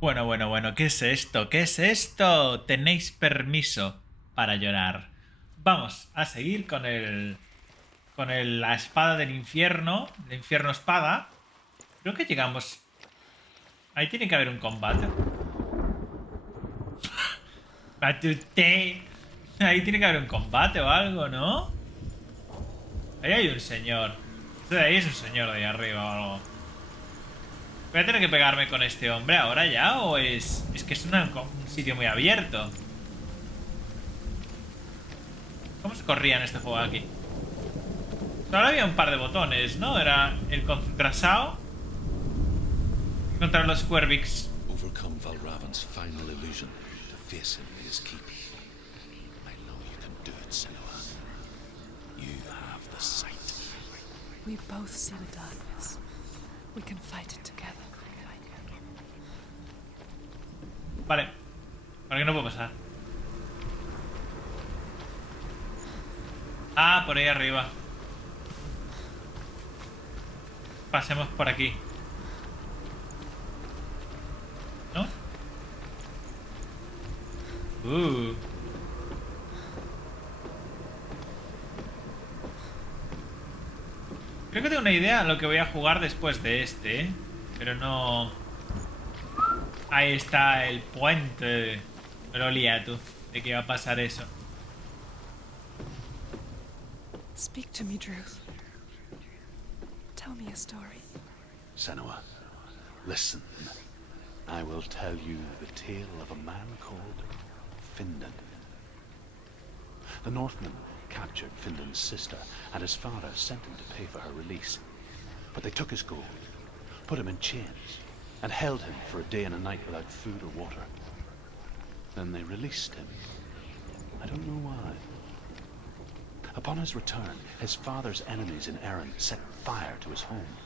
Bueno, bueno, bueno, ¿qué es esto? ¿Qué es esto? Tenéis permiso para llorar. Vamos a seguir la espada del infierno espada. Creo que llegamos. Ahí tiene que haber un combate. Matute. Ahí tiene que haber un combate o algo, ¿no? Ahí hay un señor. Este de ahí es un señor de ahí arriba o algo. ¿Voy a tener que pegarme con este hombre ahora ya? ¿O es que es un sitio muy abierto? ¿Cómo se corría en este juego aquí? Ahora había un par de botones, ¿no? Era el contrasao contra los Quervix. Overcome Valravan's final illusion to face him in his keep. I know you can do it, Senua. You have the sight. We both see the darkness. We can fight it together. Vale. ¿Por qué no puedo pasar? Ah, por ahí arriba. Pasemos por aquí. ¿No? Creo que tengo una idea de lo que voy a jugar después de este, ¿eh? Pero no... Ahí está el puente. Me lo lía tú, de que va a pasar eso. Speak to me, Druth. Tell me a story. Senua, listen. I will tell you the tale of a man called Findan. The Northmen captured Findan's sister, and his father sent him to pay for her release. But they took his gold, put him in chains, and held him for a day and a night without food or water. Then they released him. I don't know why. Upon his return, his father's enemies in Erin set fire to his home.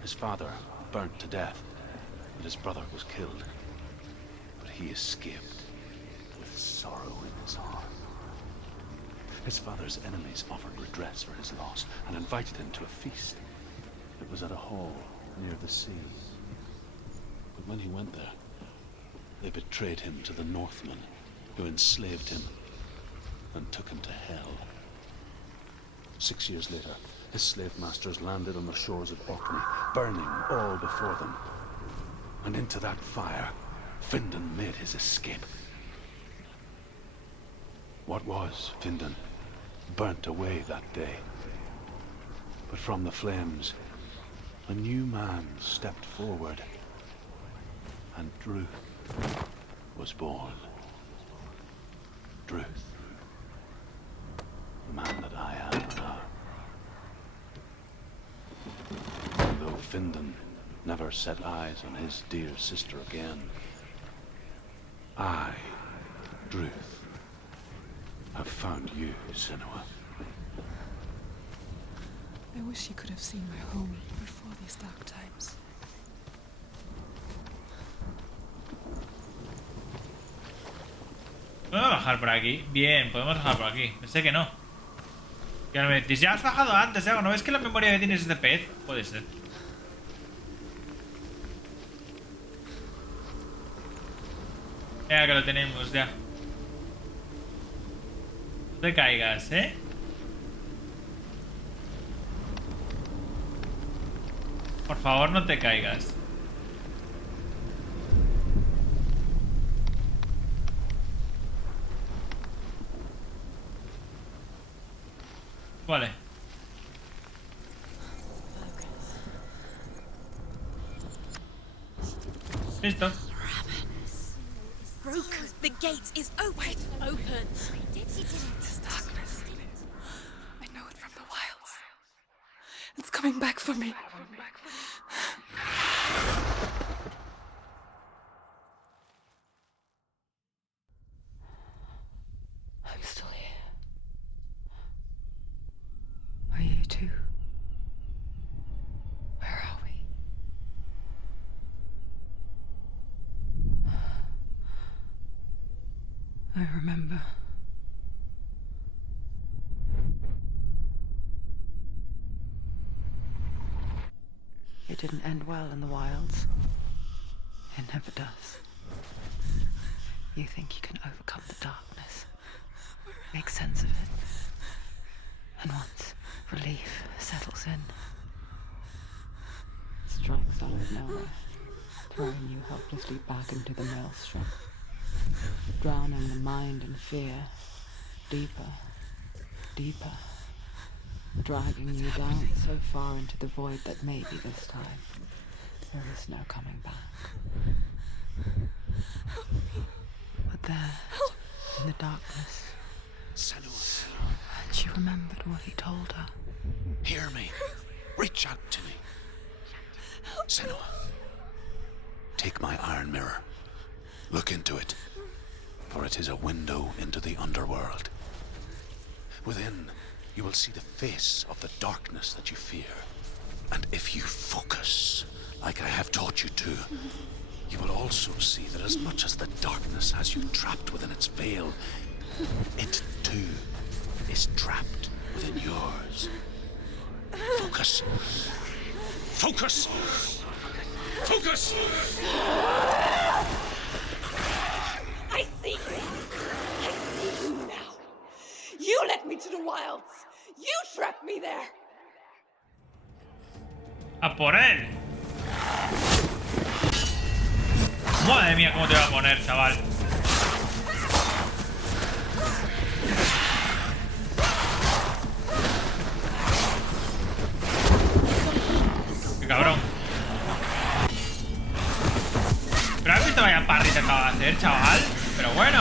His father burnt to death, and his brother was killed. But he escaped with sorrow in his heart. His father's enemies offered redress for his loss and invited him to a feast. It was at a hall near the sea. But when he went there, they betrayed him to the Northmen, who enslaved him and took him to hell. 6 years later, his slave masters landed on the shores of Orkney, burning all before them. And into that fire, Findan made his escape. What was Findan burnt away that day. But from the flames, a new man stepped forward, and Druth was born. Druth. The man that I am now. And though Findan never set eyes on his dear sister again, I, Druth, have found you, Senua. I wish you could have seen my home before these dark times. ¿Podemos bajar por aquí? Bien, podemos bajar por aquí. Pensé que no. Ya me decís, ya has bajado antes, ¿eh? ¿No ves que la memoria que tienes es de pez? Puede ser. Ya que lo tenemos, ya. No te caigas, ¿eh? Por favor, no te caigas. Vale. Listo. Broken. The gate is open. Open. This darkness. I know it from the wilds. It's coming back for me. Are you still here? Are you too? Where are we? I remember. It didn't end well in the wilds. It never does. You think you can overcome the darkness, make sense of it, and once relief settles in, it strikes out of nowhere, throwing you helplessly back into the maelstrom, drowning the mind in fear, deeper, deeper, dragging you down so far into the void that maybe this time there is no coming back. But there, in the darkness, Senua, she remembered what he told her. hear me. Reach out to me. Senua, take my iron mirror. Look into it, for it is a window into the underworld. Within, you will see the face of the darkness that you fear. And if you focus, like I have taught you to, you will also see that as much as the darkness has you trapped within its veil, it too is trapped within yours. Focus. Focus! Focus! I see you. I see you now. You led me to the wilds. You trapped me there. A por él. Madre mía, cómo te va a poner, chaval. Qué cabrón. Pero has visto vaya parry te acaba de hacer, chaval. Pero bueno.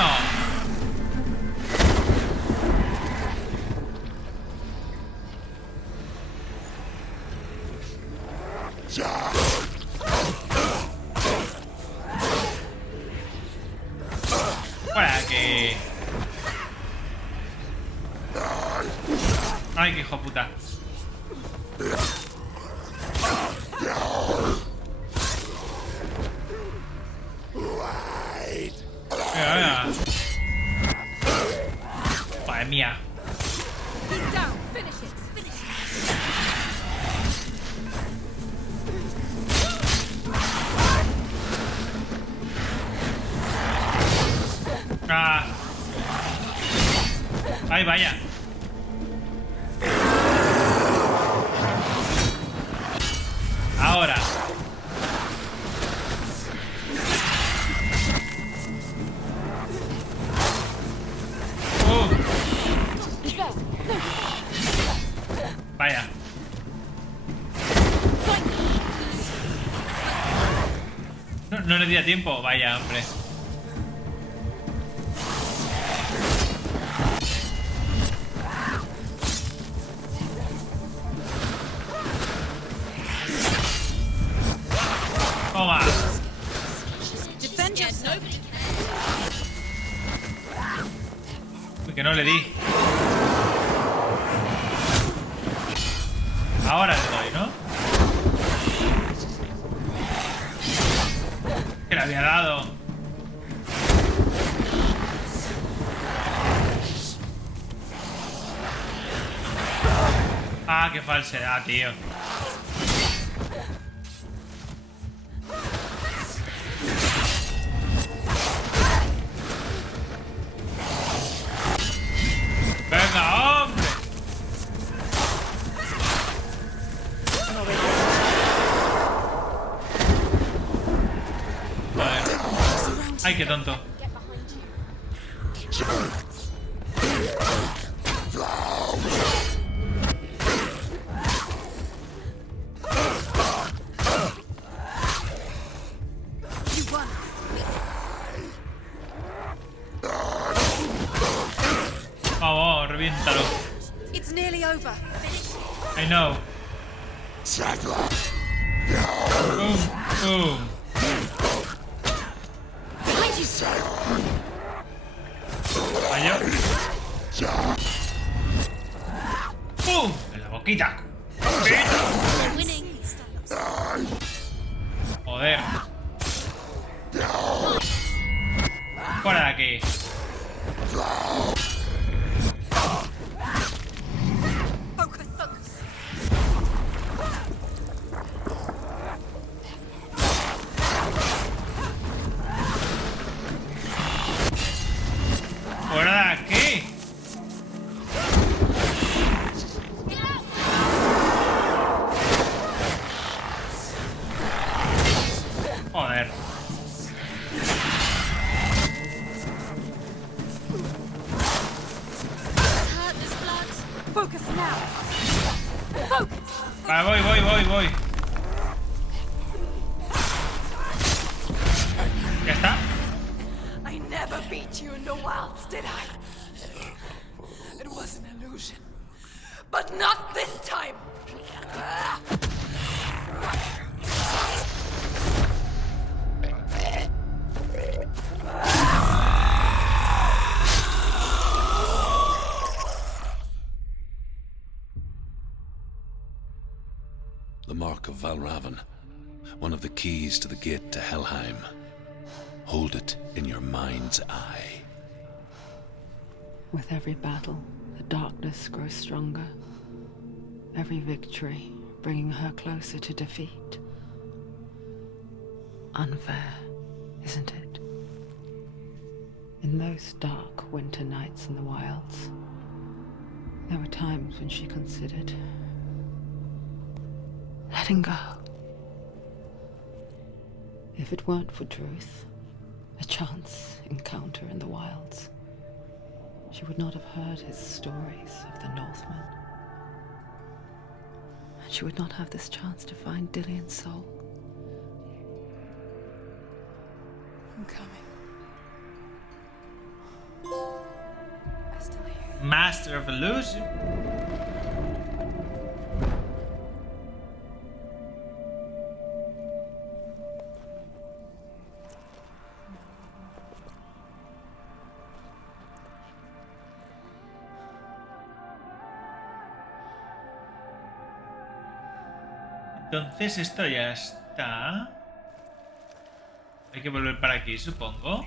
Fuera aquí. Ay, qué hijo de puta. Venga. Madre mía. Keep down. Finish it. Finish it. Ah. Ay, vaya. Ahora. Vaya. No le di a tiempo. Vaya, hombre. Toma. Defend yourself. Uy, que no le di. Ahora le doy, ¿no? Que le había dado. Ah, qué falsedad, tío. Venga, hombre. Joder. Ay, qué tonto. You won. Vamos, reviéntalo. It's nearly over. I know. Boom, boom. Behind you. Vaya. ¡Pum! En la boquita. We're winning. Joder. Fuera de aquí. Focus. Focus. Vale, voy. ¿Ya está? I never beat you in the wilds, did I? It was an illusion. But not this time! The mark of Valravan. One of the keys to the gate to Helheim. Hold it in your mind's eye. With every battle, the darkness grows stronger. Every victory bringing her closer to defeat. Unfair, isn't it? In those dark winter nights in the wilds, there were times when she considered letting go. If it weren't for Druth, a chance encounter in the wilds, she would not have heard his stories of the Northmen. And she would not have this chance to find Dillion's soul. I'm coming. I still hear you. Master of Illusion. Entonces esto ya está. Hay que volver para aquí, supongo.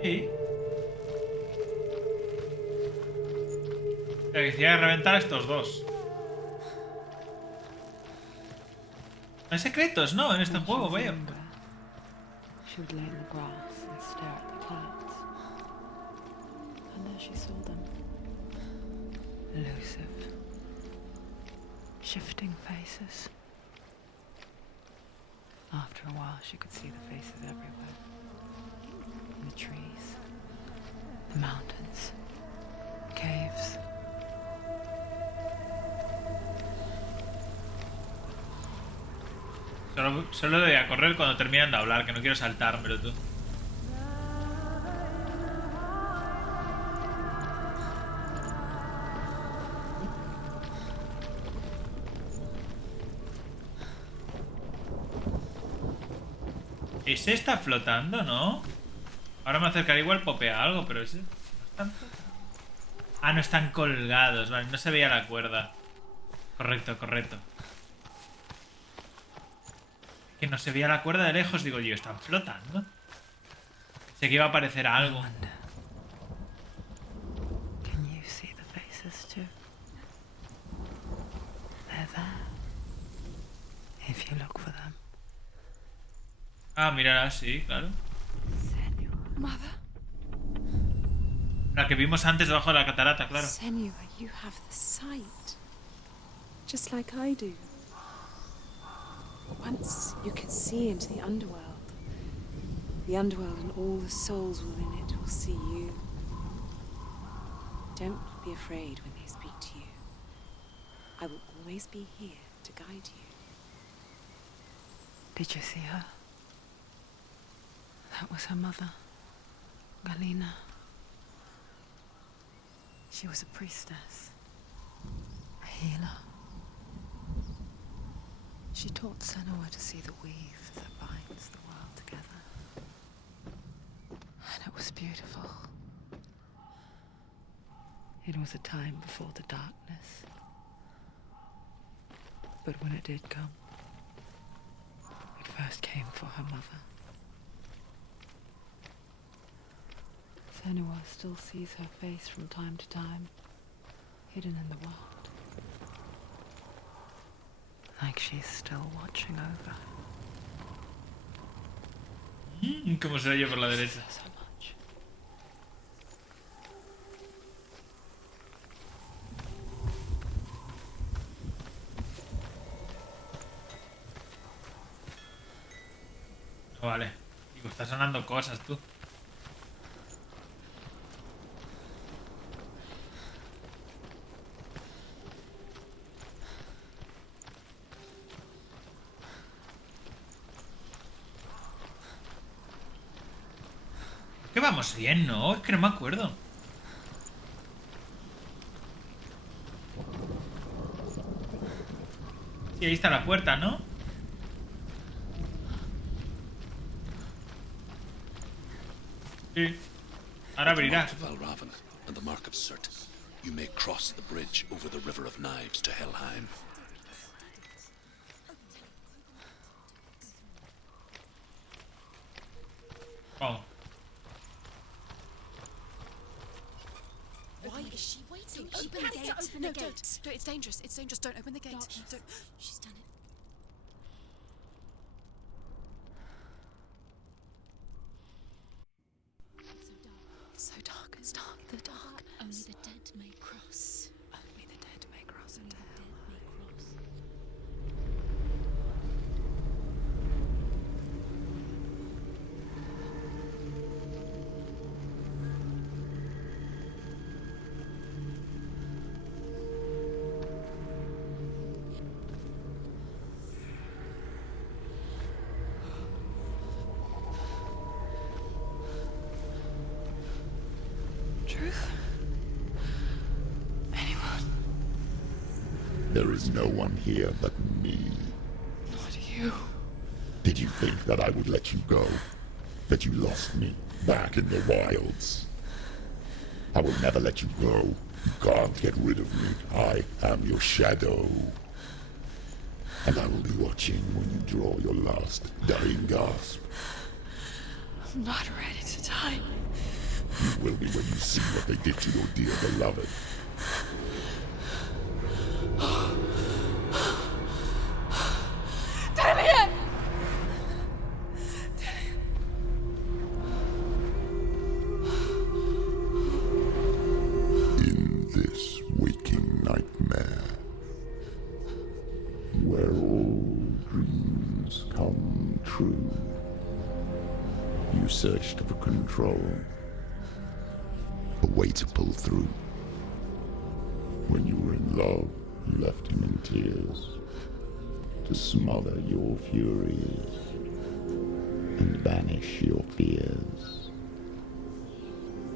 Sí. La que quisiera reventar a estos dos. No hay secretos, ¿no? En este juego, vaya. She would lay in the grass and stare at the clouds. And there she saw them. Elusive. Shifting faces. After a while, she could see the faces everywhere. In the trees, the mountains, caves. Solo voy a correr cuando terminan de hablar, que no quiero saltármelo tú. Ese está flotando, ¿no? Ahora me acercaré, igual popea algo, pero ese... ¿No están flotando? Ah, no están colgados, vale, no se veía la cuerda. Correcto. Que no se veía la cuerda de lejos, digo yo, están flotando. Sé que iba a aparecer algo. Can you see the faces too? They're there. If you look for them. Ah, mira, sí, claro. Senua. Mother? La que vimos antes debajo de la catarata, claro. Senua, you have the sight. Just like I do. Once you can see into the underworld. The underworld and all the souls within it will see you. Don't be afraid when they speak to you. I will always be here to guide you. Did you see her? That was her mother, Galina. She was a priestess, a healer. She taught Senua to see the weave that binds the world together. And it was beautiful. It was a time before the darkness. But when it did come, it first came for her mother. Senua still sees her face from time to time, hidden in the world. Like she's still watching over. ¿Cómo se oye por la derecha? So much. Vale. Digo, está sonando cosas, tú. Que vamos bien, ¿no? Es que no me acuerdo. Sí, ahí está la puerta, ¿no? Sí. Ahora With the mark abrirá. of Valravan and the mark of Surt, you may cross the bridge over the River of Knives to Helheim. Vamos. Why is she waiting? Open the gate. Open the gate. It's dangerous. It's dangerous. Don't open the gate. Don't. She's done it. So dark. It's dark. The darkness. Only the dead may cross. Only the dead may cross Only into the hell. dead may cross. Truth? Anyone? There is no one here but me. Not you. Did you think that I would let you go? That you lost me back in the wilds? I will never let you go. You can't get rid of me. I am your shadow. And I will be watching when you draw your last dying gasp. I'm not ready to die. You will be when you see what they did to your dear beloved. Damien! In this waking nightmare, where all dreams come true, you searched for control, a way to pull through. When you were in love, you left him in tears, to smother your furies and banish your fears.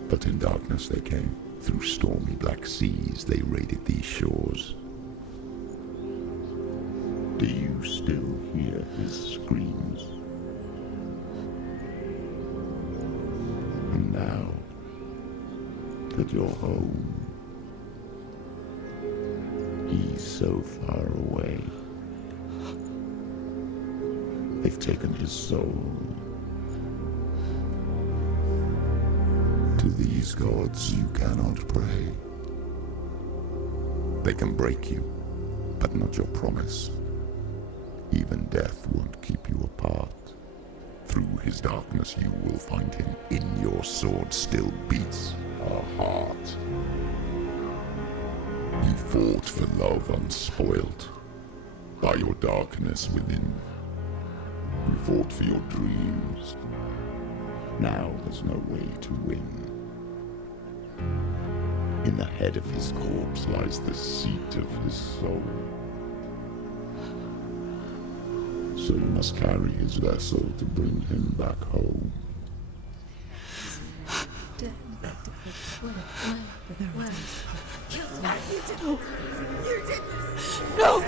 But in darkness they came, through stormy black seas they raided these shores. Do you still hear his screams? And now that you're home, he's so far away. They've taken his soul. To these gods you cannot pray. They can break you, but not your promise. Even death won't keep you apart. Through his darkness you will find him. In your sword still beats a heart. You fought for love unspoilt by your darkness within. You fought for your dreams. Now there's no way to win. In the head of his corpse lies the seat of his soul. So you must carry his vessel to bring him back home. No!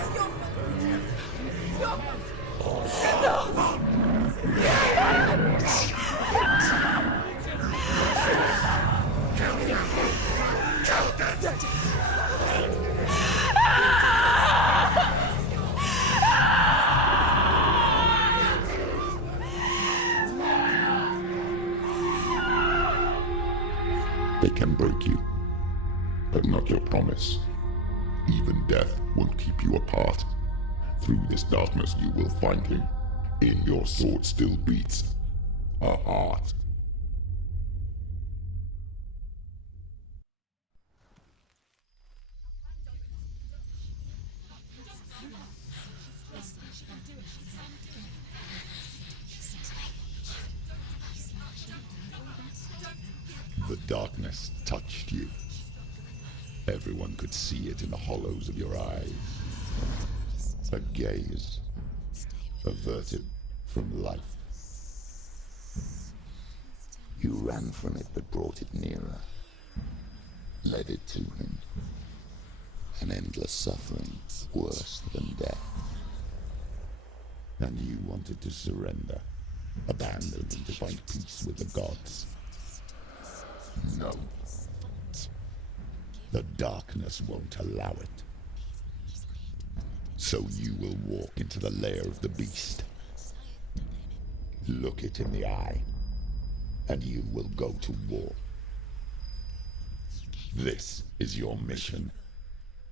They can break you, but not your promise. Even death won't keep you apart. Through this darkness you will find him. In your sword still beats a heart. The darkness touched you. Everyone could see it in the hollows of your eyes. A gaze averted from life. You ran from it but brought it nearer. Led it to him. An endless suffering, worse than death. And you wanted to surrender. Abandon and to find peace with the gods. No. The darkness won't allow it. So you will walk into the lair of the beast. Look it in the eye, and you will go to war. This is your mission.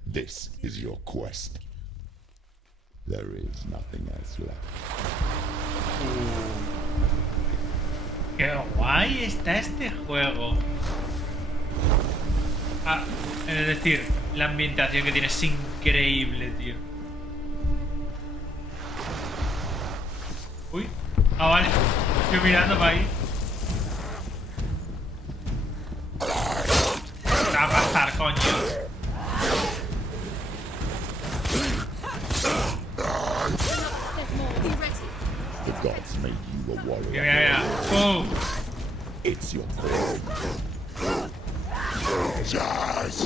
This is your quest. There is nothing else left. Qué guay está este juego. Ah, es decir, la ambientación que tiene es increíble, tío. Uy. Ah, vale. Estoy mirando para ahí. ¿Qué va a pasar, coño? The gods made you a warrior. Mira, mira, mira. ¡Pum! It's your calling. Yes.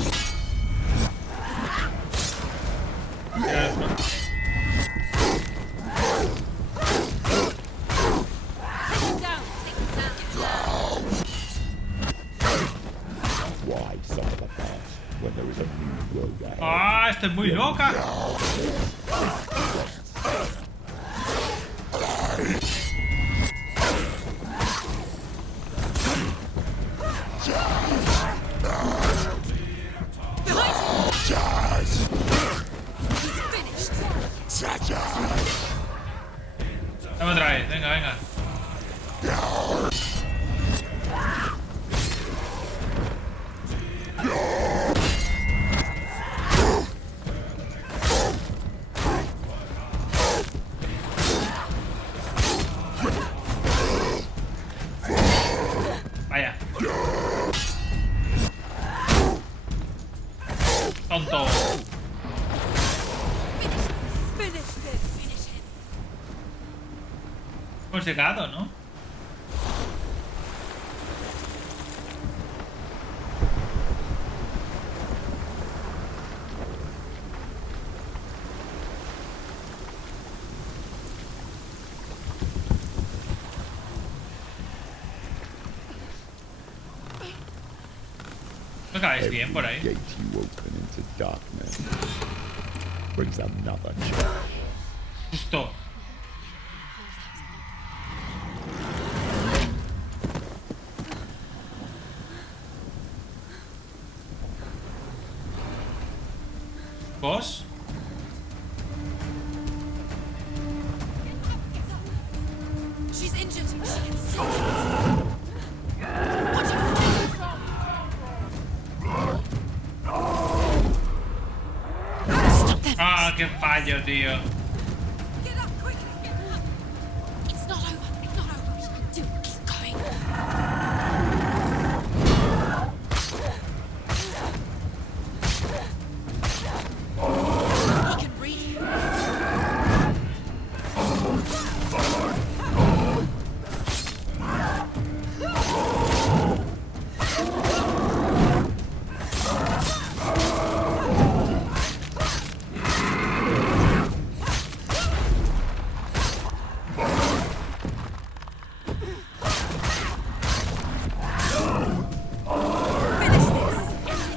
Why side the past when there is a new road ahead? ¡Ah! ¡Esto es muy loca! Dame otra vez, venga, venga. Vaya. Tonto. Pues llegado, ¿no? ¿No acabáis bien por ahí? Gate you open into darkness brings another challenge. Justo. ¿Vos? She's injured. She can still. Ah, qué fallo, tío. Get up quickly. Get up. It's not over. It's not over. You can do it. Keep going. He can read you.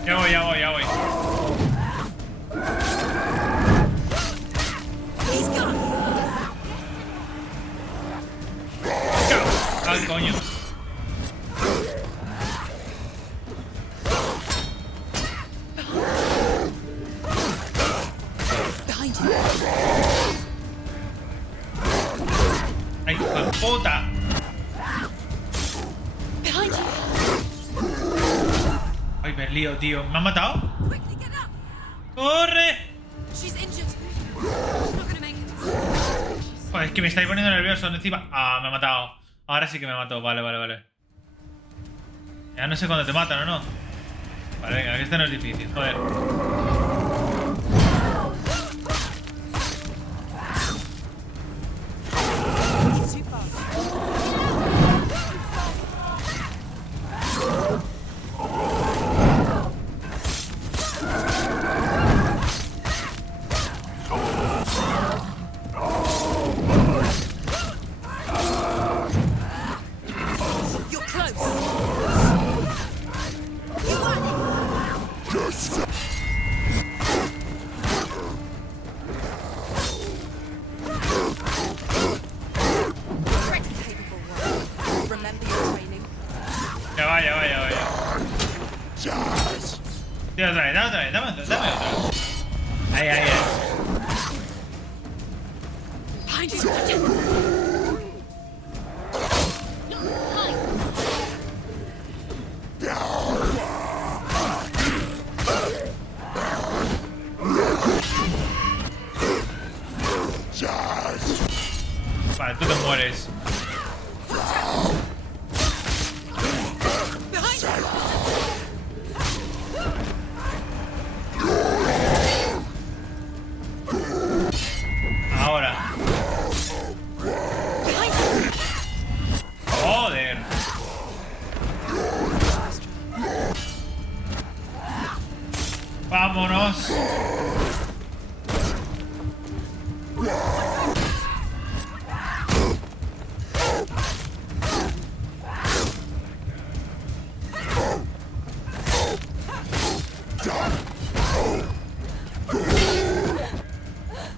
Ya voy, ya voy, ya voy. He's gone. Al coño. Behind you. ¡Ay, hijo de puta! Behind you. Ay, me lío, tío. ¿Me han matado? Quickly get up. ¡Corre! She's injured. She's not gonna make it. Joder, es que me estáis poniendo nervioso encima. Ah, me ha matado. Ahora sí que me mató. Vale, vale, vale. Ya no sé cuándo te matan o no. Vale, venga, que este no es difícil. Joder. He's too fast. dame otro. Ahí, ahí, ahí. Behind you! Vale, tú te mueres. Ahora. Joder. Vámonos.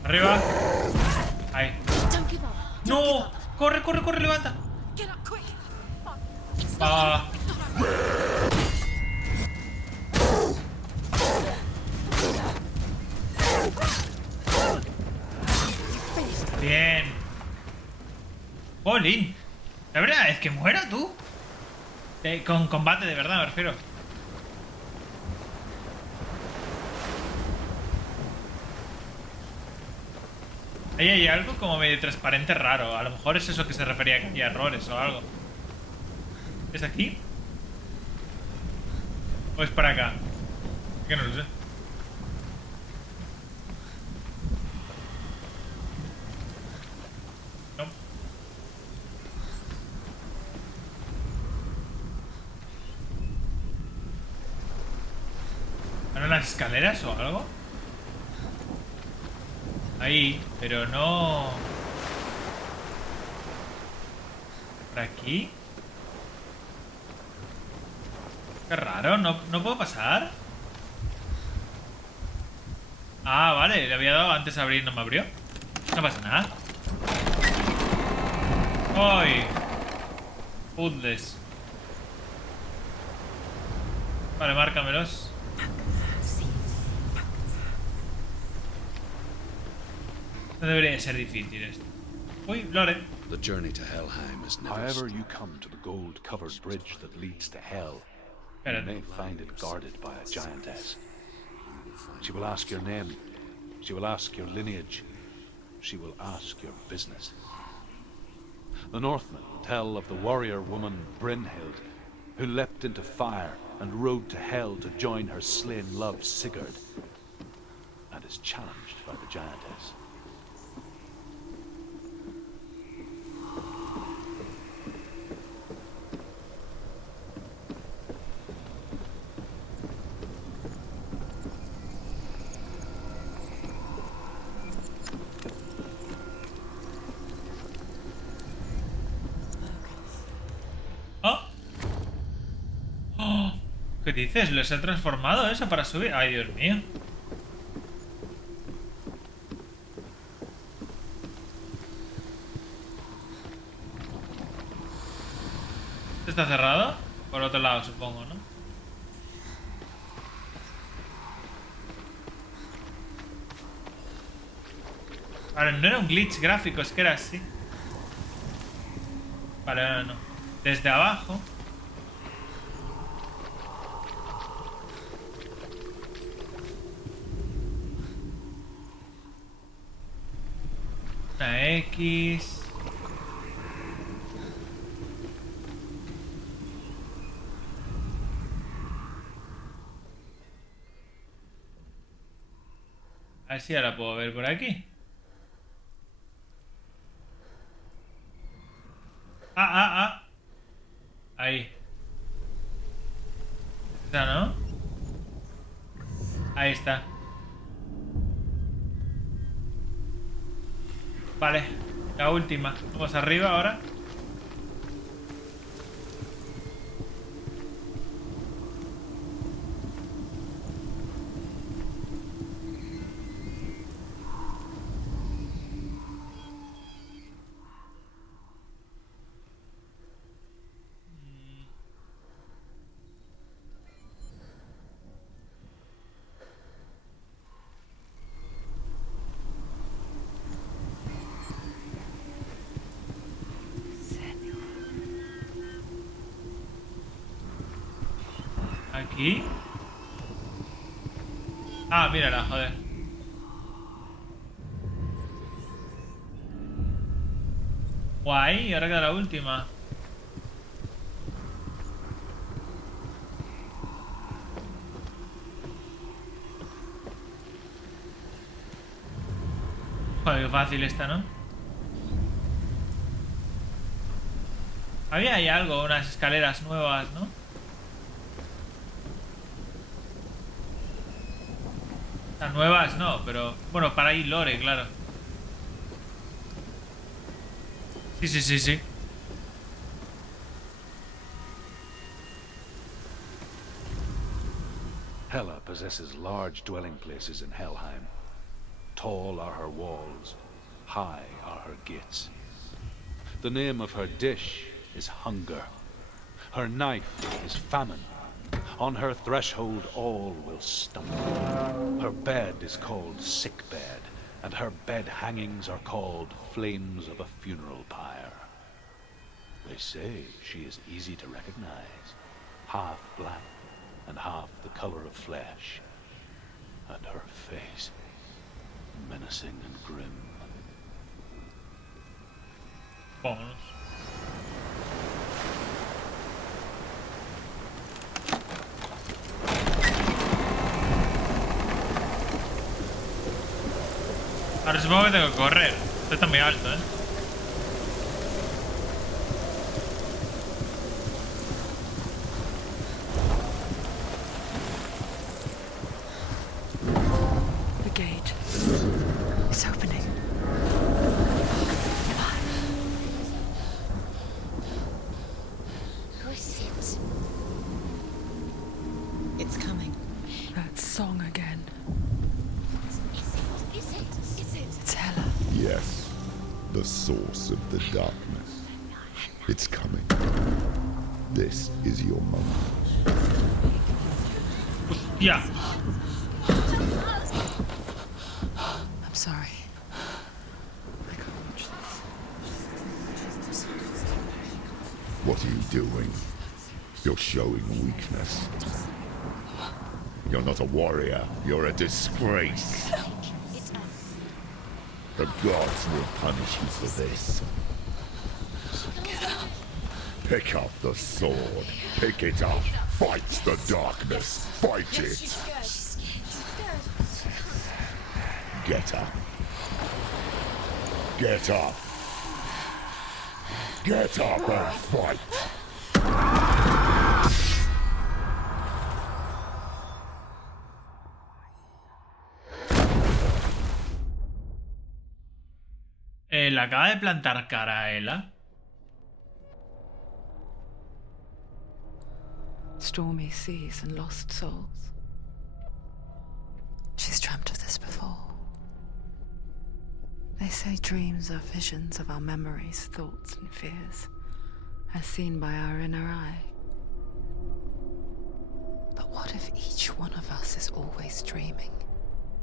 Arriba. Ahí. Don't give up. No. Corre, corre, corre, levanta. Get up quick. Ah. Bien. Jolín. La verdad es que muera tú. Con combate de verdad, me refiero. Ahí hay algo como medio transparente raro. A lo mejor es eso que se refería a que había errores o algo. ¿Es aquí? ¿O es para acá? Que no lo sé. No. ¿Eran las escaleras o algo? Ahí, pero no... ¿Por aquí? Qué raro, ¿no puedo pasar? Ah, vale, le había dado antes a abrir y no me abrió. No pasa nada. ¡Ay! Puzzles. Vale, márcamelos. No debería ser difícil esto. Uy, Lore. The journey to Helheim is never However you come to the gold-covered bridge that leads to Hell, you Espérate. may find it guarded by a giantess. She will ask your name. She will ask your lineage. She will ask your business. The Northmen tell of the warrior woman Brynhild, who leapt into fire and rode to Hell to join her slain love Sigurd, and is challenged by the giantess. ¡Oh! ¡Oh! ¿Qué dices? ¿Les he transformado eso para subir? ¡Ay, Dios mío! ¿Está cerrado? Por otro lado, supongo, ¿no? Vale, no era un glitch gráfico, es que era así. Vale, no. Desde abajo. Una X. A ver si ahora puedo ver por aquí. Ahí. ¿Esa no? Ahí está. Vale, la última. Vamos arriba ahora. ¿Aquí? Ah, mírala, joder. Guay, y ahora queda la última. Joder, qué fácil esta, ¿no? Había ahí algo, unas escaleras nuevas, ¿no? O sea, nuevas no, pero... Bueno, para ir lore, claro. Sí, sí, sí, sí. Hela possesses large dwelling places in Helheim. Tall are her walls, high are her gates. The name of her dish is hunger. Her knife is famine. On her threshold all will stumble. Her bed is called sick bed, and her bed hangings are called flames of a funeral pyre. They say she is easy to recognize, half black and half the color of flesh, and her face menacing and grim. Vámonos. Ahora supongo que tengo que correr. Esto está muy alto, ¿eh? The gate is opening. Who is it? It's coming. That song again. Is it? It's Hela. Yes, the source of the darkness. It's coming. This is your moment. Yeah. I'm sorry. I can't watch this. What are you doing? You're showing weakness. You're not a warrior. You're a disgrace. The gods will punish you for this. Pick up the sword. Pick it up. Fight the darkness. Fight it. Get up. Get up. Get up and fight. Le acaba de plantar cara a Ela. Stormy seas and lost souls. She's dreamt of this before. They say dreams are visions of our memories, thoughts, and fears, as seen by our inner eye. But what if each one of us is always dreaming,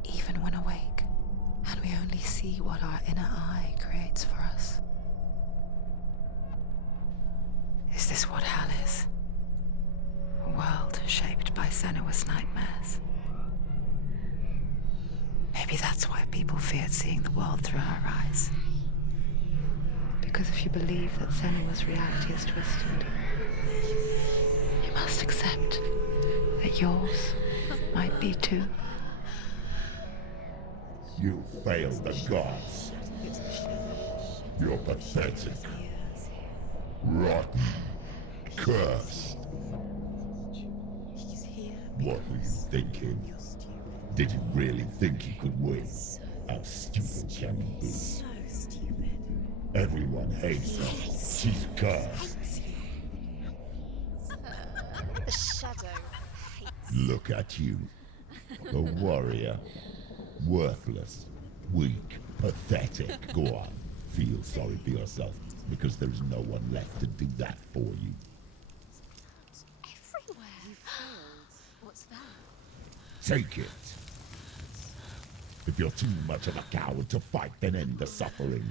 even when awake, and we only see what our inner eye creates for us? Is this what hell is? A world shaped by Senua's nightmares. Maybe that's why people feared seeing the world through her eyes. Because if you believe that Senua's reality is twisted, you must accept that yours might be too. You failed the gods. You're pathetic. Rotten. Cursed. What were you thinking? Did you really think you could win? How stupid can you be? So stupid. Everyone hates her. She's cursed. The shadow hates. Look at you. A warrior. Worthless. Weak. Pathetic. Go on. Feel sorry for yourself, because there is no one left to do that for you. Everywhere. You failed. What's that? Take it. If you're too much of a coward to fight, then end the suffering.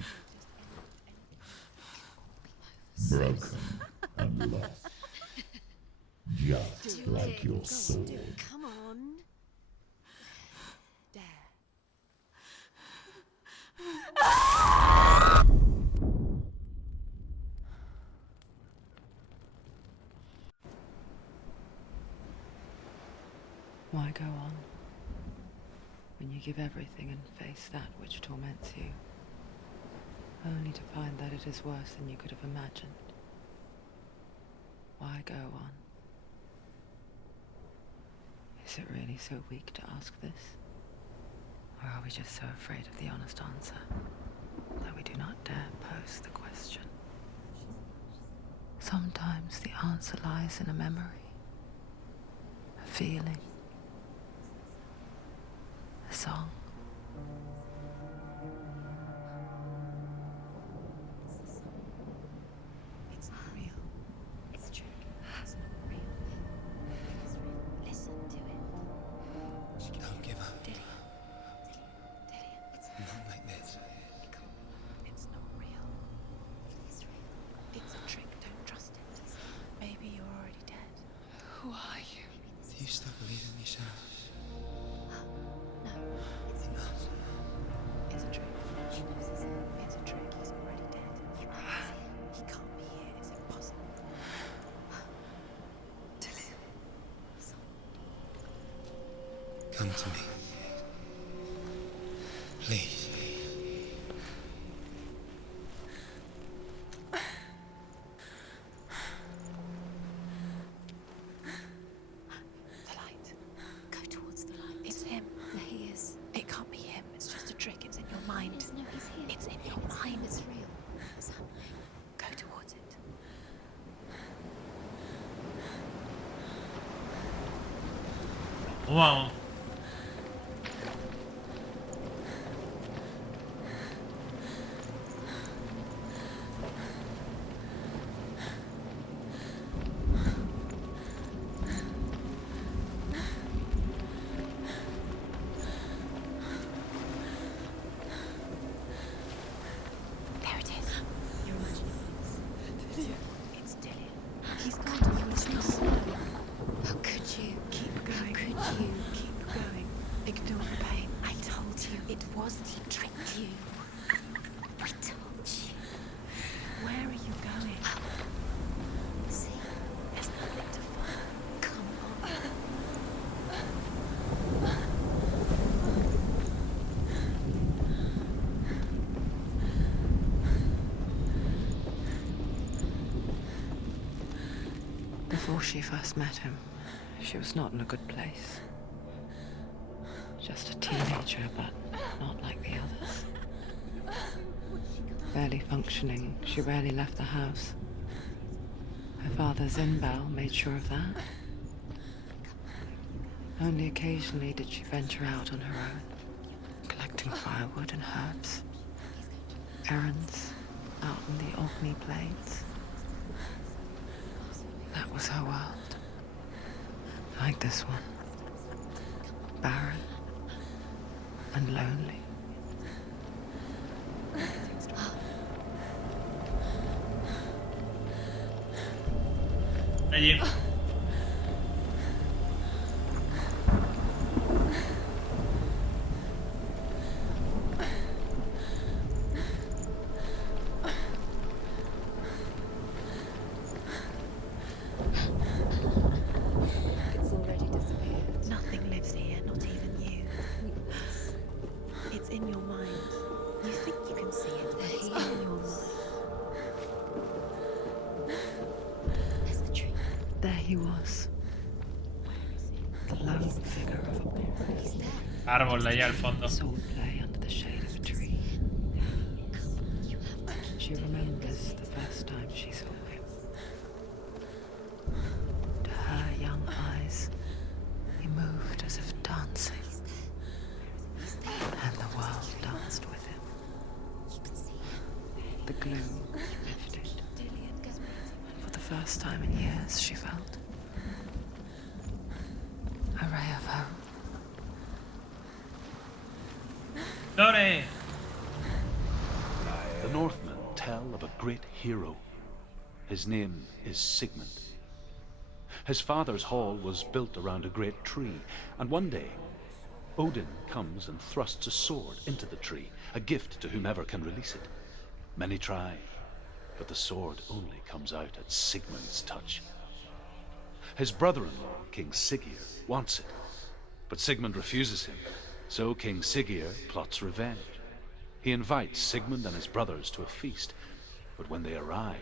Broken and lost. just Do like it. your Go on, sword. do it. Come on. There. Why go on when you give everything and face that which torments you, only to find that it is worse than you could have imagined? Why go on? Is it really so weak to ask this? Or are we just so afraid of the honest answer that we do not dare pose the question? Sometimes the answer lies in a memory, a feeling, a song. It's not real. It's a trick. It's not real. It's real. Listen to it. Don't give up. Dillian. It's Not like this. It's not real. It is real. It's a trick. Don't trust it. Maybe you're already dead. Who are you? Do you still believe in me, Senua? No, it's not. It's a trick. It's a trick. He's already dead. He can't be here. It's impossible. Come to me. Please. The light. Go towards the light. It's him. There he is. It can't be him. It's just a trick. It's in your mind. No, he's here. It's in your mind. It's real. What's happening? Go towards it. Vamos. There it is. You're imagining this. It's Dillian. He's gone to you. It's not slow. How could you? Keep going. How could you? Keep going. Ignore the pain. I told you. It wasn't. He tricked you. I told you. Where are you going? See? There's nothing to follow. Come on. Before she first met him, she was not in a good place. Just a teenager, but not like the others. Barely functioning, she rarely left the house. Her father, Zinbal, made sure of that. Only occasionally did she venture out on her own, collecting firewood and herbs. Errands out in the Orkney Plains. That was her world. Like this one. Barren and lonely. Allí. It's already disappeared. Nothing lives here, not even you. It's in your mind. You think you can see it, but it's in your mind. There's the tree. There he was. The lone figure of a boy. He's there. Árbol de allá al fondo. Swordplay under the shade of a tree. She remembers the first time she saw him. To her young eyes, he moved as if dancing. And the world danced with him. The gloom lifted. And for the first time in years, she felt a ray of hope. Lore. The Northmen tell of a great hero. His name is Sigmund. His father's hall was built around a great tree, and one day, Odin comes and thrusts a sword into the tree, a gift to whomever can release it. Many try, but the sword only comes out at Sigmund's touch. His brother-in-law, King Siggeir, wants it, but Sigmund refuses him, so King Siggeir plots revenge. He invites Sigmund and his brothers to a feast, but when they arrive,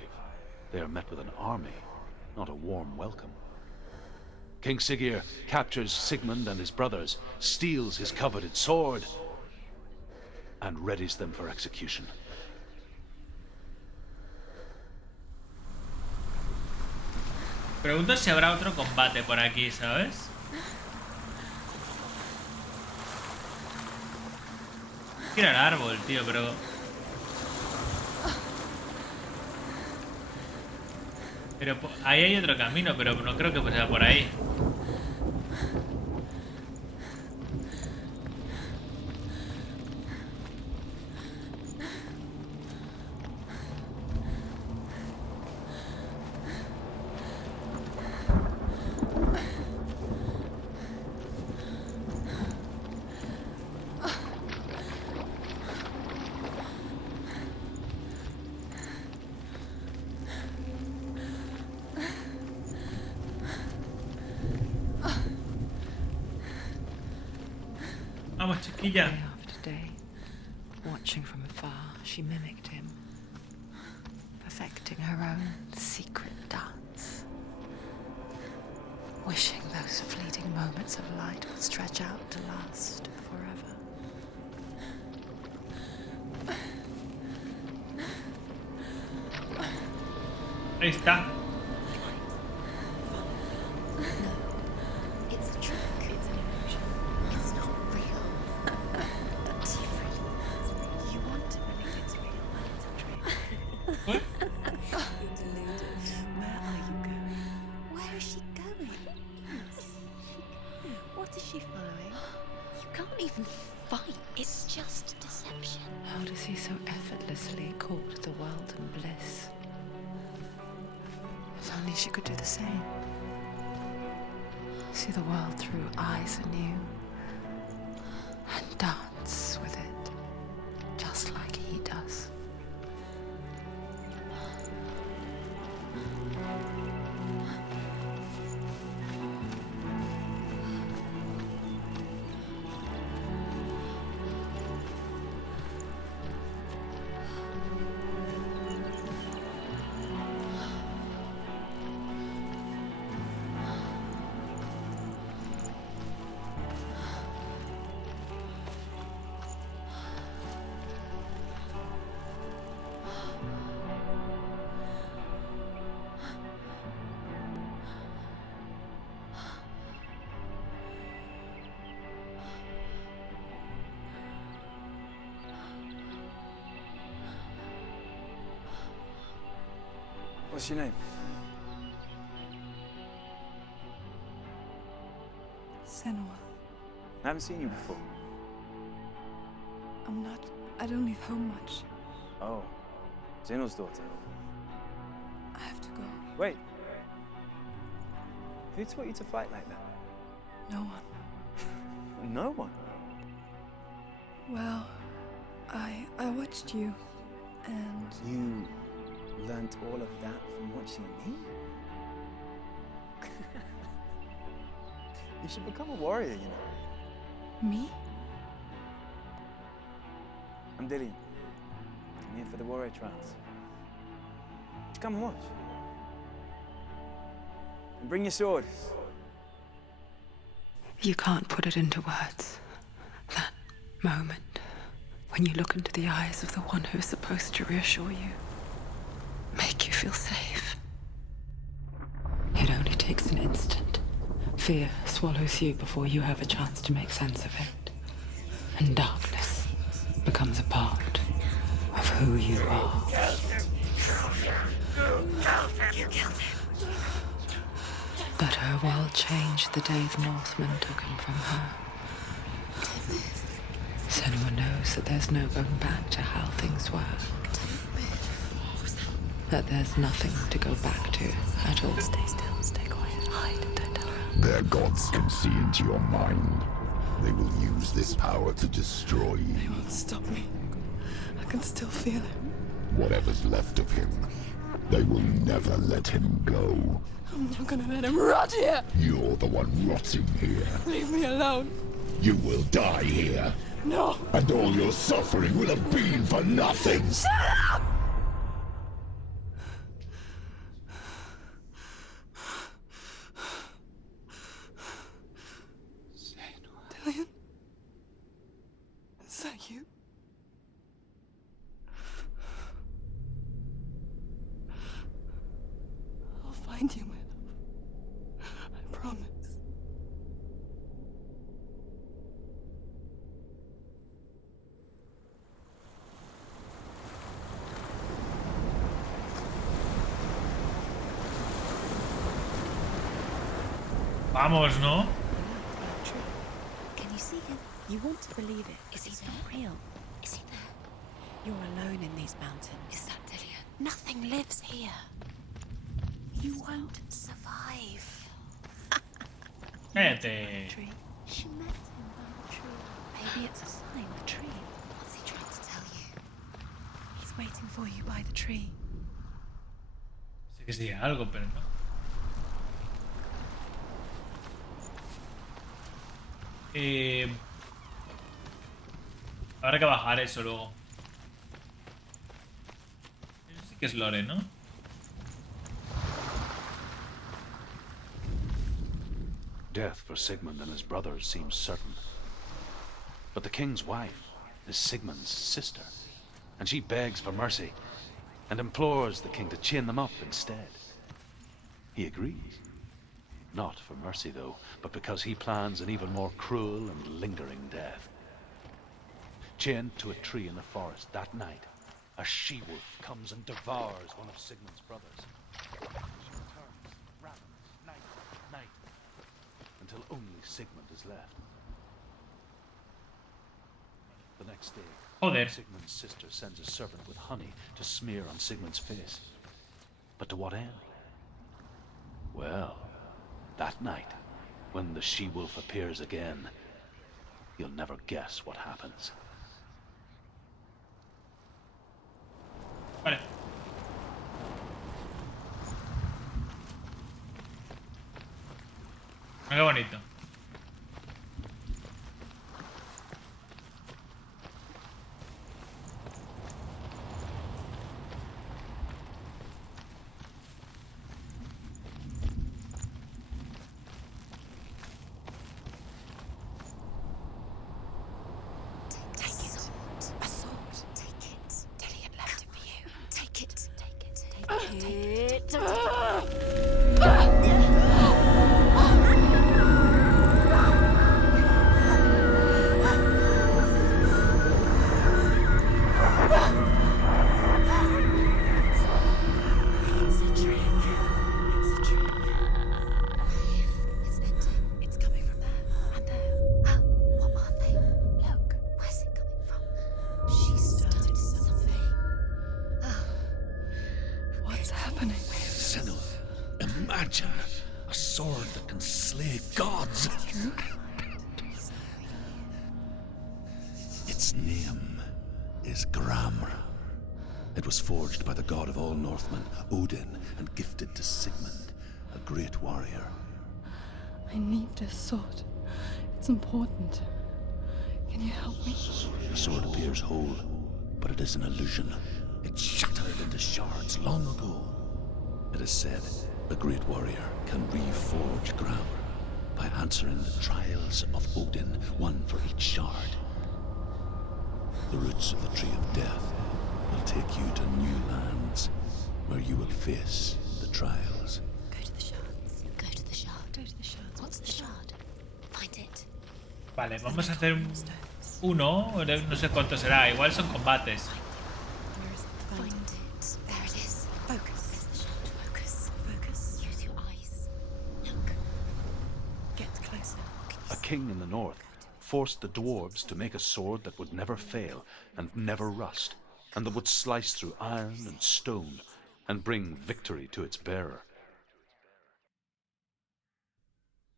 they are met with an army, not a warm welcome. King Siggeir captures Sigmund and his brothers, steals his coveted sword, and readies them for execution. Pregunto si habrá otro combate por aquí, ¿sabes? Ir al árbol, tío, pero... ahí hay otro camino, pero no creo que sea por ahí. Vamos, chiquilla. Day after day, watching from afar, she mimicked him, perfecting her own secret dance, wishing those fleeting moments of light would stretch out to last forever. Ahí está. It's a trick. It's an illusion. It's not real. But you want to believe it's real, but it's a trick. What? You're deluded. Where are you going? Where is she going? What is she following? You can't even fight. It's just deception. How does he so effortlessly court the world and bliss? If only she could do the same. See the world through eyes anew and dance with it, just like he does. What's your name? Senua. I haven't seen you before. I don't leave home much. Oh, Zenua's daughter. I have to go. Wait. Who taught you to fight like that? No one. No one. Well, I watched you, and You learnt all of that from watching me? You should become a warrior, you know. me? I'm Dillian. I'm here for the warrior trials. Just come and watch. And bring your sword. You can't put it into words. That moment when you look into the eyes of the one who's supposed to reassure you, make you feel safe. It only takes an instant. Fear swallows you before you have a chance to make sense of it. And darkness becomes a part of who you are. You killed him. But her world changed the day the Northmen took him from her. Senua knows that there's no going back to how things were. That there's nothing to go back to at all. Stay still, stay quiet. hide. Don't tell her. Their gods can see into your mind. They will use this power to destroy you. They won't stop me. I can still feel him. Whatever's left of him, they will never let him go. I'm not gonna let him rot here. You're the one rotting here. Leave me alone. You will die here. No. And all your suffering will have been for nothing. Shut up! Dillion? Is that you? I'll find you, my love. I promise. Vamos, ¿no? True. Can you see him? You want to believe it. Is he not real? Is he there? You're alone in these mountains. Is that Dillion? Nothing lives here. You won't survive. Cállate. Tree. She met him by the tree. Maybe it's a sign. The tree. What's he trying to tell you? He's waiting for you by the tree. Sé que sí, algo, pero no. Habrá que bajar eso luego. Eso sí que es lore, ¿no? Death for Sigmund and his brothers seems certain. But the king's wife is Sigmund's sister, and she begs for mercy and implores the king to chain them up instead. He agrees. Not for mercy, though, but because he plans an even more cruel and lingering death. Chained to a tree in the forest that night, a she-wolf comes and devours one of Sigmund's brothers. She returns, ravens, night after night, until only Sigmund is left. The next day, Joder. Sigmund's sister sends a servant with honey to smear on Sigmund's face. But to what end? Well, that night, when the she-wolf appears again, you'll never guess what happens. Vale. Qué bonito. Take it. A sword. Take it. Dillion left it for you. Take it. Take it. Take it. It's a trick. It's a trick. It's ending. It's coming from there and there. Oh, what are they? Look, where's it coming from? She started something. Oh. What's happening? Senua, imagine a sword that can slay gods. Its name is Gramr. It was forged by the god of all Northmen, Odin, and gifted to Sigmund, a great warrior. I need this sword. It's important. Can you help me? The sword appears whole, but it is an illusion. It shattered into shards long ago. It is said a great warrior can reforge Gramr by answering the trials of Odin, one for each shard. The roots of the Tree of Death will take you to new lands, where you will face the trials. Go to the shards. Go to the shard. Go to the shards. What's the shard? Find it. Vale, vamos a hacer uno, no sé cuánto será, igual son combates. Where is it? Find it. There it is. Focus. There's the shard. Focus. Focus. Use your eyes. Look. Get closer. What can you A king in the north forced the dwarves to make a sword that would never fail and never rust, and that would slice through iron and stone and bring victory to its bearer.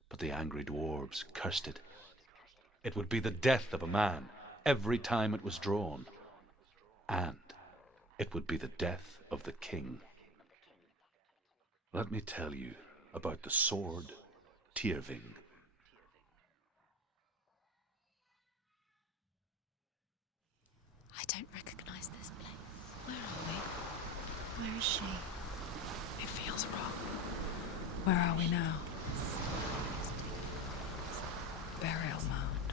but the angry dwarves cursed it. It would be the death of a man every time it was drawn, and it would be the death of the king. Let me tell you about the sword Tyrving. I don't recognize this place. Where are we? Where is she? It feels wrong. Where are we now? Burial mound.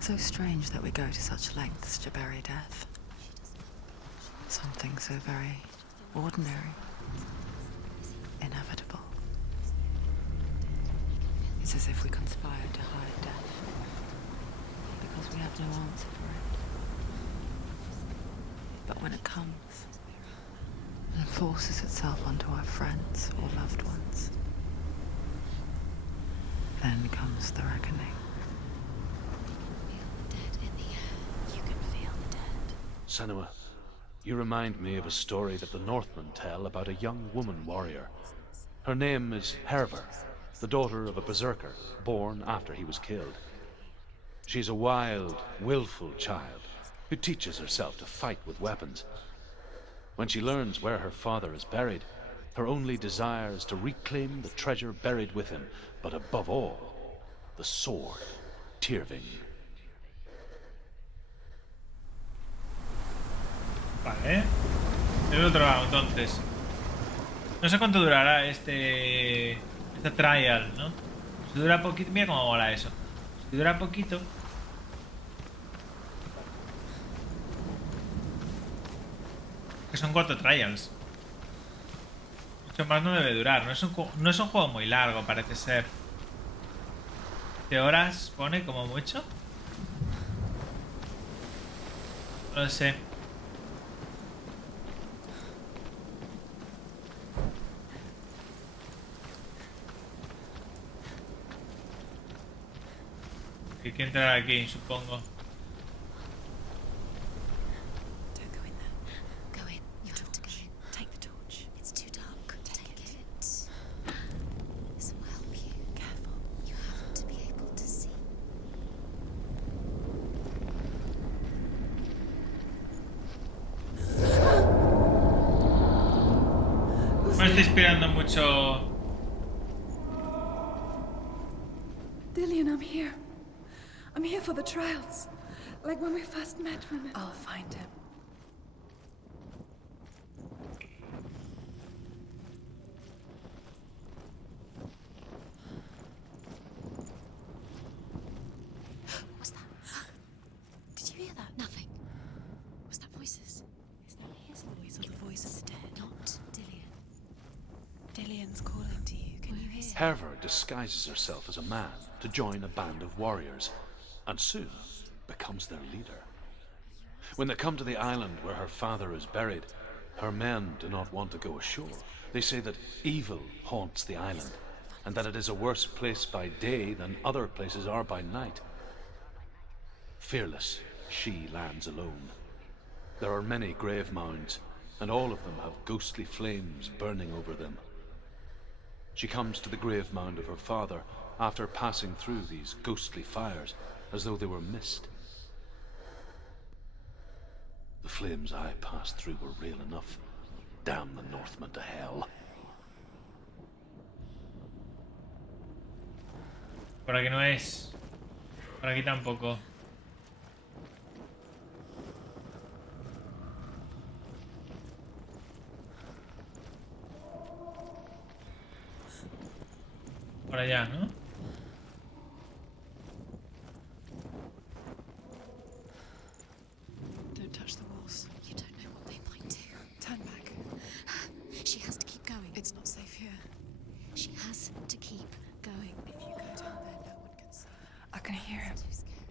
So strange that we go to such lengths to bury death. Something so very ordinary, inevitable. It's as if we conspired to hide death, because we have no answer for it. But when it comes and forces itself onto our friends or loved ones, then comes the reckoning. Feel the dead in the air. You can feel the dead. Senua, you remind me of a story that the Northmen tell about a young woman warrior. Her name is Herver, the daughter of a berserker born after he was killed. She's a wild, willful child who teaches herself to fight with weapons. When she learns where her father is buried, her only desire is to reclaim the treasure buried with him, but above all, the sword Tyrving. Vale. El otro lado, entonces. No sé cuánto durará esta trial, ¿no? Si dura poquito... Mira cómo mola eso. Si dura poquito... Que son 4 trials. Mucho más no debe durar. No es un juego muy largo, parece ser. ¿Qué horas pone como mucho? No lo sé. Hay que entrar aquí, supongo. Don't go in there. Go in. You have to go in. Take the torch. It's too dark. Take it. This will help you. Careful. You have to be able to see. Me está inspirando mucho. Dillian, I'm here. I'm here for the trials. Like when we first met, remember? I'll find him. What's that? Did you hear that? Nothing. Was that voices? Is that his voice or the voice of the dead? Not Dillian. Dillian's calling to you. Can you hear? Herver disguises herself as a man to join a band of warriors, and soon becomes their leader. When they come to the island where her father is buried, her men do not want to go ashore. They say that evil haunts the island, and that it is a worse place by day than other places are by night. Fearless, she lands alone. There are many grave mounds, and all of them have ghostly flames burning over them. She comes to the grave mound of her father after passing through these ghostly fires as though they were mist. The flames I passed through were real enough. Damn the Northmen to hell. Por aquí no es. Por aquí tampoco. Por allá, ¿no? Don't touch the walls. You don't know what they might do. Turn back. She has to keep going. It's not safe here. She has to keep going. If you go down there, no one can see her. I can hear him. Too scary.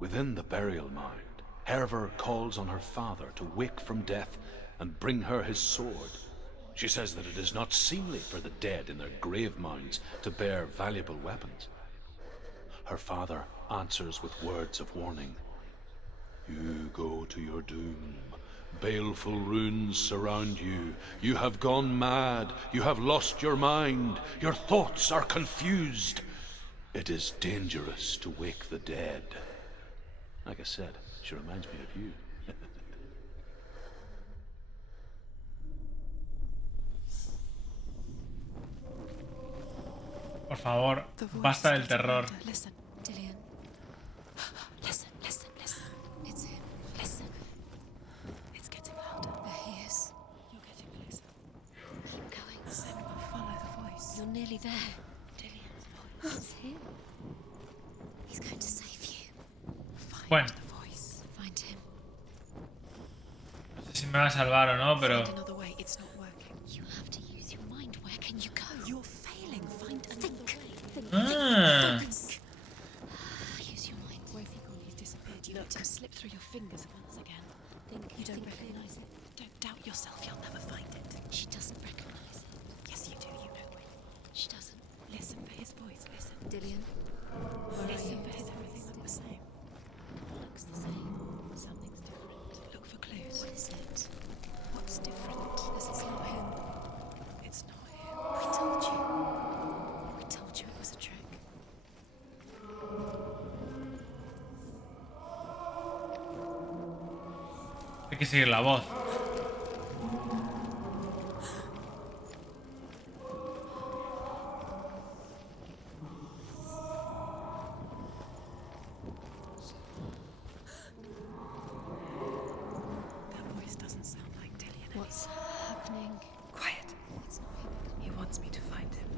Within the burial mound, Herver calls on her father to wake from death and bring her his sword. She says that it is not seemly for the dead in their grave mounds to bear valuable weapons. Her father answers with words of warning. You go to your doom, Baleful runes surround you. You have gone mad. You have lost your mind. Your thoughts are confused. It is dangerous to wake the dead. Like I said, she reminds me of you. Por favor, The voice basta del is getting terror. louder. Listen, Dillian. Listen, listen, listen. It's him. Listen. It's getting louder. There he is. You're getting closer. Keep going. Senua, follow the voice. You're nearly there. Dillian's voice. It's him. He's going to save you. Find Bueno, the voice. Find him. no sé si me va a salvar o no, pero... Find another way. It's not working. You have to use your mind. Where can you go? You're failing. Find another way. Ah. Think. Use your mind. Where's he gone? He's disappeared. You let him slip through your fingers once again. You don't recognize it. Don't doubt yourself. You'll never find it. She doesn't recognize it. Yes, you do. You know it. She doesn't. Listen for his voice. Listen. Dillian. Listen for his everything look the same. Looks the same. Something's different. Look for clues. What is it? What's different? This is not him. It's not him. We told you. We told you it was a trick. Hay que seguir la voz. That voice doesn't sound like Dillian. What's happening? Quiet. It's not him. He wants me to find him.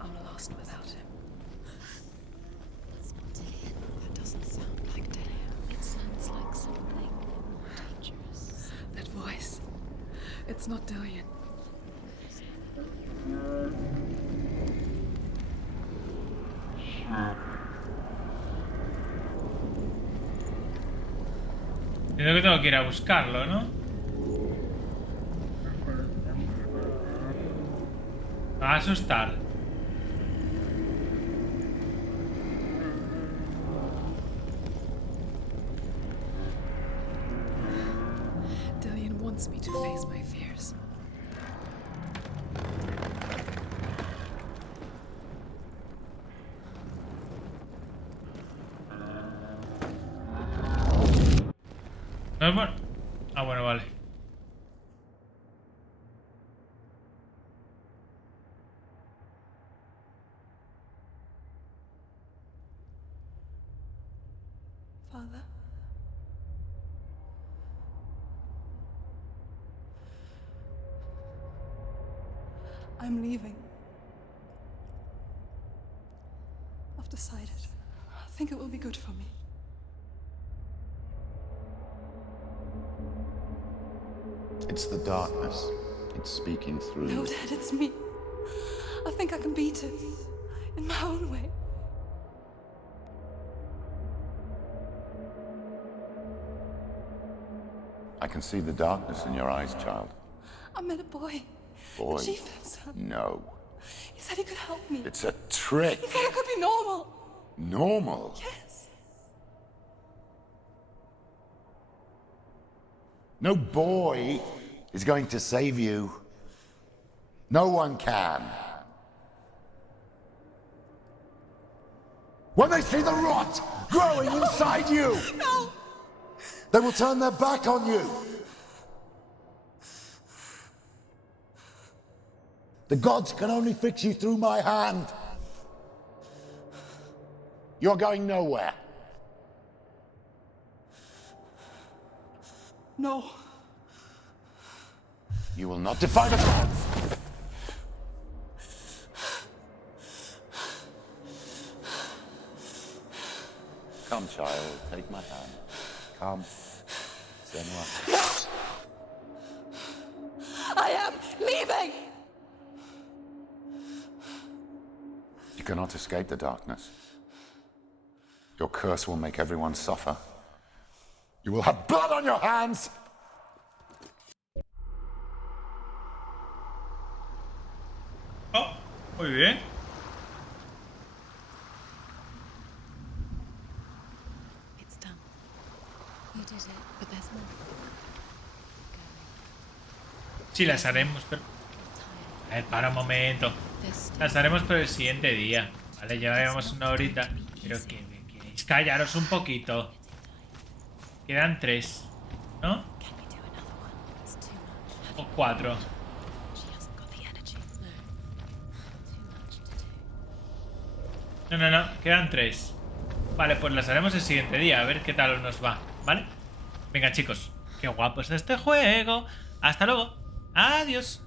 I'm lost without him. That's not Dillian. That doesn't sound like Dillian. It sounds like something more dangerous. That voice. It's not Dillian. Creo que tengo que ir a buscarlo, ¿no? Me va a asustar. Dillian wants me to face my fears. ¿No es bueno? Ah, bueno, vale. Father? I'm leaving. I've decided. I think it will be good for me. It's the darkness. It's speaking through No, you. Dad, it's me. I think I can beat it. In my own way. I can see the darkness in your eyes, child. I met a boy. Boy. The chieftain's son. No. He said he could help me. It's a trick. He said I could be normal. Normal. Yes. No boy is going to save you. No one can. When they see the rot growing inside you, No! they will turn their back on you. The gods can only fix you through my hand. You're going nowhere. No. You will not defy the gods. Come, child, take my hand. Come. Senua. I am leaving! You cannot escape the darkness. Your curse will make everyone suffer. You will have blood on your hands! Oh, muy bien. It's done. You did it, but there's more. Sí, las haremos, pero... A ver, para un momento. Las haremos por el siguiente día. Vale, ya llevamos una horita. Pero que queréis callaros un poquito. Quedan 3, ¿no? O 4. No, quedan 3. Vale, pues las haremos el siguiente día. A ver qué tal nos va, ¿vale? Venga, chicos. Qué guapo es este juego. Hasta luego. Adiós.